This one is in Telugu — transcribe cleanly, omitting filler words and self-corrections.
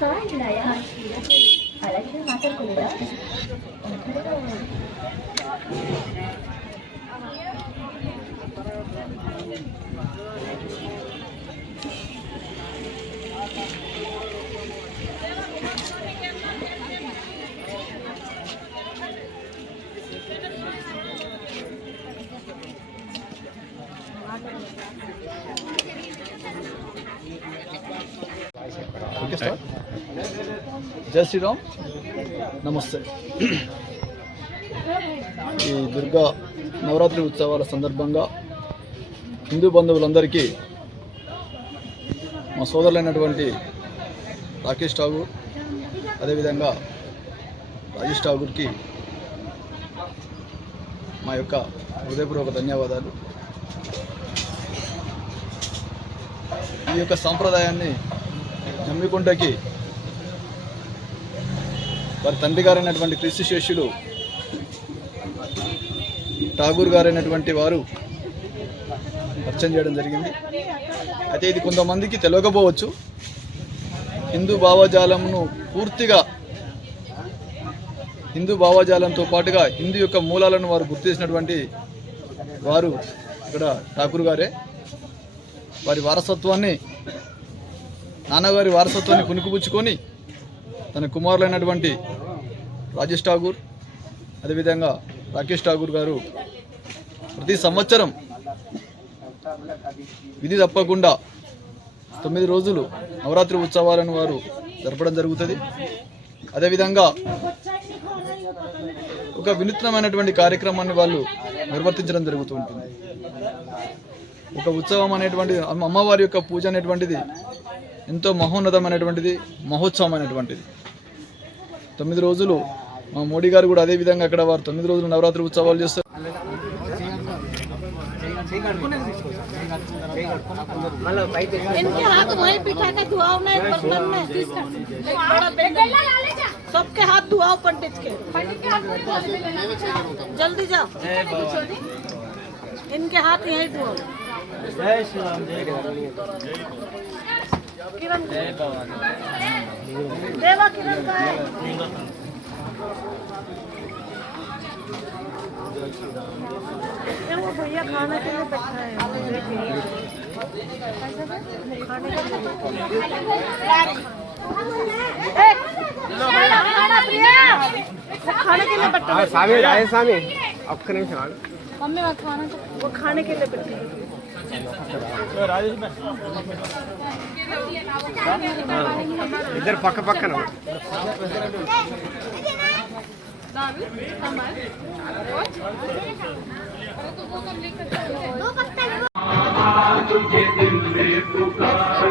ಕಾಯಿಲ್ಲಯಾ అలాగే మాట్లాడుకోలేదా ఓకే సార్. జై శ్రీరామ్, నమస్తే. ఈ దుర్గా నవరాత్రి ఉత్సవాల సందర్భంగా హిందూ బంధువులందరికీ మా సోదరులైనటువంటి రాకేష్ ఠాగూర్ అదేవిధంగా రాజేష్ ఠాగూర్కి మా యొక్క హృదయపూర్వక ధన్యవాదాలు. ఈ యొక్క సాంప్రదాయాన్ని జమ్మికుంటకి వారి తండ్రి గారైనటువంటి క్రీస్తు శిష్యులు ఠాగూర్ గారైనటువంటి వారు పరిచయం చేయడం జరిగింది. అయితే ఇది కొంతమందికి తెలియకపోవచ్చు. హిందూ భావజాలంను పూర్తిగా హిందూ భావజాలంతో పాటుగా హిందూ యొక్క మూలాలను వారు గుర్తించినటువంటి వారు ఇక్కడ ఠాగూర్ గారే. వారి వారసత్వాన్ని, నాన్నగారి వారసత్వాన్ని పుణికిపుచ్చుకొని తన కుమారులైనటువంటి రాజేష్ ఠాగూర్ అదేవిధంగా రాకేష్ ఠాగూర్ గారు ప్రతి సంవత్సరం విధి తప్పకుండా 9 రోజులు నవరాత్రి ఉత్సవాలను వారు జరపడం జరుగుతుంది. అదేవిధంగా ఒక వినూత్నమైనటువంటి కార్యక్రమాన్ని వాళ్ళు నిర్వర్తించడం జరుగుతూ ఉంటుంది. ఒక ఉత్సవం అనేటువంటిది, అమ్మవారి యొక్క పూజ అనేటువంటిది ఎంతో మహోన్నతమైనటువంటిది, మహోత్సవమైనటువంటిది. 9 రోజులు మా మోడీ గారు కూడా అదేవిధంగా అక్కడ వారు 9 రోజులు నవరాత్రి ఉత్సవాలు చేస్తారు. सबके हाथ धुआओ पंडित के जल्दी जाओ इनके हाथ यहीं धुआओ। जय श्री राम, जय किरण, जय भवानी, देवा किरण का है। वो भैया खाना के लिए बैठा है, खाने के लिए खाने के लिए बैठा है। स्वामी आए, स्वामी आपका नहीं सवाल मम्मी वहाँ खाना, वो खाने के लिए बैठे इधर पक्का पक्का ना तुझे दिल में पुकार